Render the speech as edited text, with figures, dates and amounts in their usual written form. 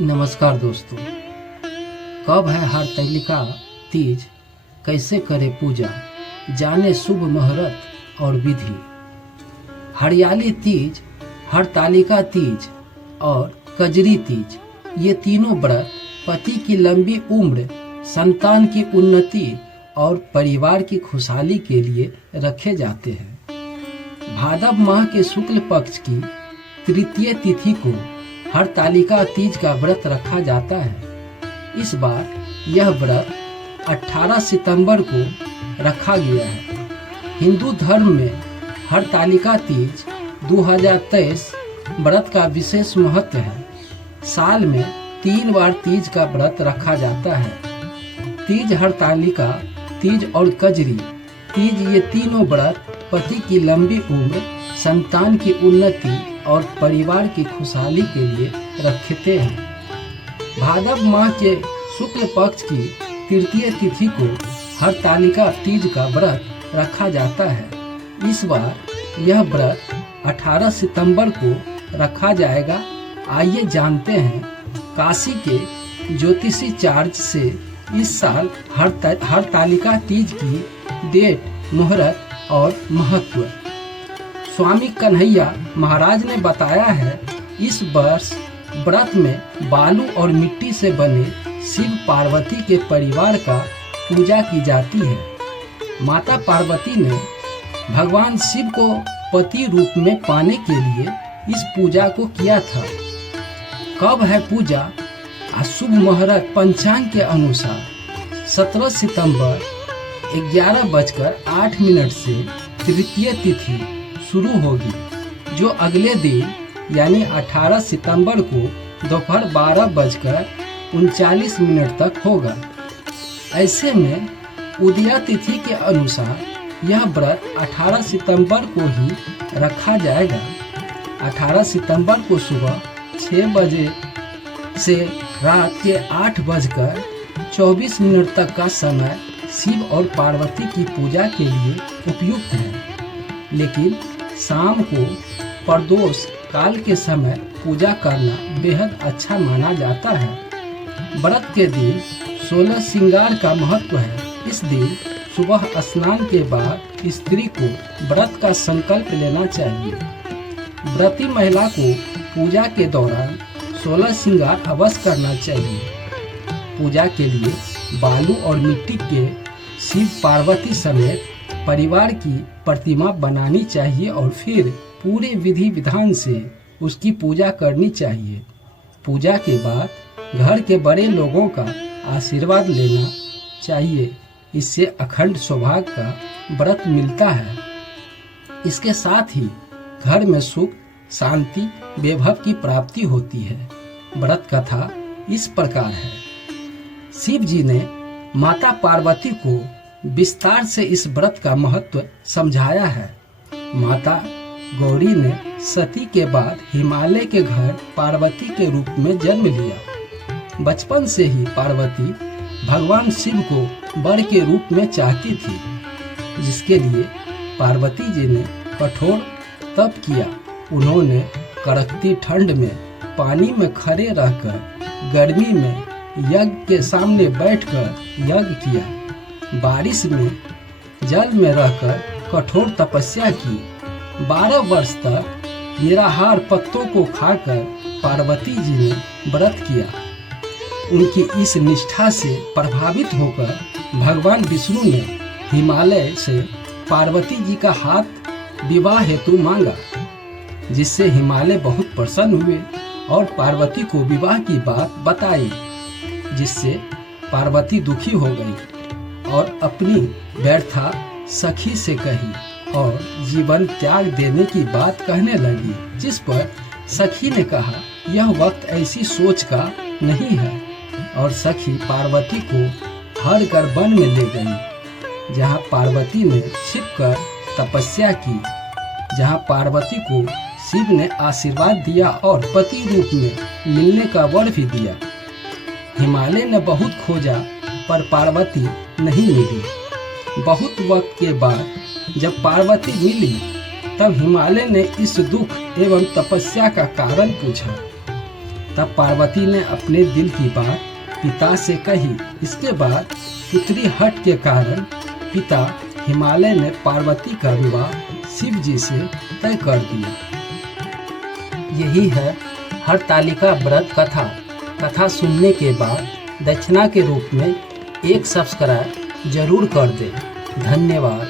नमस्कार दोस्तों। कब है हरतालिका तीज, कैसे करे पूजा, जाने शुभ मुहूर्त और विधि। हरियाली तीज, हरतालिका तीज और कजरी तीज, ये तीनों व्रत पति की लंबी उम्र, संतान की उन्नति और परिवार की खुशहाली के लिए रखे जाते हैं। भाद्र माह के शुक्ल पक्ष की तृतीय तिथि को हरतालिका तीज का व्रत रखा जाता है। इस बार यह व्रत 18 सितंबर को रखा गया है। हिंदू धर्म में हरतालिका तीज 2023 व्रत का विशेष महत्व है। साल में 3 बार तीज का व्रत रखा जाता है। तीज, हरतालिका तीज और कजरी तीज, ये तीनों व्रत पति की लंबी उम्र, संतान की उन्नति और परिवार की खुशहाली के लिए रखते हैं। भाद्र माह के शुक्ल पक्ष की तृतीय तिथि को हरतालिका तीज का व्रत रखा जाता है। इस बार यह व्रत 18 सितंबर को रखा जाएगा। आइए जानते हैं काशी के ज्योतिषी चार्ज से इस साल हरतालिका तीज की डेट, मुहूर्त और महत्व। स्वामी कन्हैया महाराज ने बताया है, इस वर्ष व्रत में बालू और मिट्टी से बने शिव पार्वती के परिवार का पूजा की जाती है। माता पार्वती ने भगवान शिव को पति रूप में पाने के लिए इस पूजा को किया था। कब है पूजा? शुभ मुहूर्त पंचांग के अनुसार 17 सितंबर 11:08 से तृतीय तिथि शुरू होगी, जो अगले दिन यानी 18 सितंबर को दोपहर 12:39 तक होगा। ऐसे में उदया तिथि के अनुसार यह व्रत 18 सितंबर को ही रखा जाएगा। 18 सितंबर को सुबह 6 बजे से रात के 8:24 तक का समय शिव और पार्वती की पूजा के लिए उपयुक्त है। लेकिन शाम को प्रदोष काल के समय पूजा करना बेहद अच्छा माना जाता है। व्रत के दिन 16 श्रृंगार का महत्व है। इस दिन सुबह स्नान के बाद स्त्री को व्रत का संकल्प लेना चाहिए। व्रती महिला को पूजा के दौरान 16 श्रृंगार अवश्य करना चाहिए। पूजा के लिए बालू और मिट्टी के शिव पार्वती समेत परिवार की प्रतिमा बनानी चाहिए और फिर पूरे विधि विधान से उसकी पूजा करनी चाहिए। पूजा के बाद घर के बड़े लोगों का आशीर्वाद लेना चाहिए। इससे अखंड सौभाग्य का व्रत मिलता है। इसके साथ ही घर में सुख, शांति, वैभव की प्राप्ति होती है। व्रत कथा इस प्रकार है। शिव जी ने माता पार्वती को विस्तार से इस व्रत का महत्व समझाया है। माता गौरी ने सती के बाद हिमालय के घर पार्वती के रूप में जन्म लिया। बचपन से ही पार्वती भगवान शिव को वर के रूप में चाहती थी, जिसके लिए पार्वती जी ने कठोर तप किया। उन्होंने कड़कती ठंड में पानी में खड़े रहकर, गर्मी में यज्ञ के सामने बैठकर यज्ञ किया। बारिश में जल में रहकर कठोर तपस्या की। 12 वर्ष तक निराहार पत्तों को खाकर पार्वती जी ने व्रत किया। उनकी इस निष्ठा से प्रभावित होकर भगवान विष्णु ने हिमालय से पार्वती जी का हाथ विवाह हेतु मांगा, जिससे हिमालय बहुत प्रसन्न हुए और पार्वती को विवाह की बात बताई, जिससे पार्वती दुखी हो गई और अपनी व्यर्था सखी से कही और जीवन त्याग देने की बात कहने लगी। जिस पर सखी ने कहा, यह वक्त ऐसी सोच का नहीं है, और सखी पार्वती को हर कर वन में ले गई, जहां पार्वती ने छिपकर तपस्या की, जहां पार्वती को शिव ने आशीर्वाद दिया और पति रूप में मिलने का वर भी दिया। हिमालय ने बहुत खोजा पर पार्वती नहीं मिली। बहुत वक्त के बाद जब पार्वती मिली, तब हिमालय ने इस दुख एवं तपस्या का कारण पूछा। तब पार्वती ने अपने दिल की बात पिता से कही। इसके बाद पुत्री हट के कारण पिता हिमालय ने पार्वती का विवाह शिव जी से तय कर दिया। यही है हरतालिका व्रत कथा। कथा सुनने के बाद दक्षिणा के रूप में एक सब्सक्राइब जरूर कर दें। धन्यवाद।